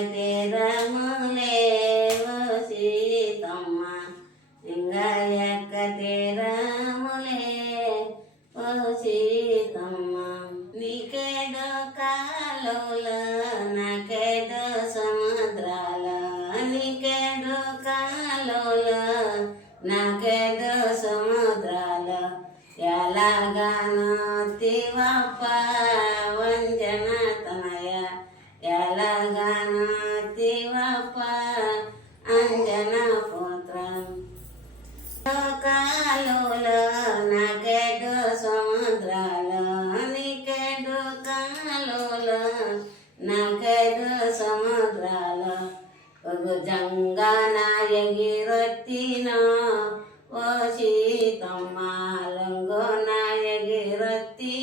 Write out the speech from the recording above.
రములే ఓ సీతమ్మ లింగయ్యక్కతే రములే ఓ సీతమ్మ నీకేదో కాలుల నాకేదో సముద్రాల నీకేదో కాలుల నాకేదో సముద్రాల ఎలాగానో తివప్ప వంజన తనయ ఎలాగానో తివప్ప అంజన పుత్రం కాలులో నాకేదో సముద్రాల నీకేదో కాలులో నాకేదో సముద్రాల ఒక జంగాన ఎగిరొత్తినో ఓ సీతమ్మ లంగోన ఎగిరొత్తి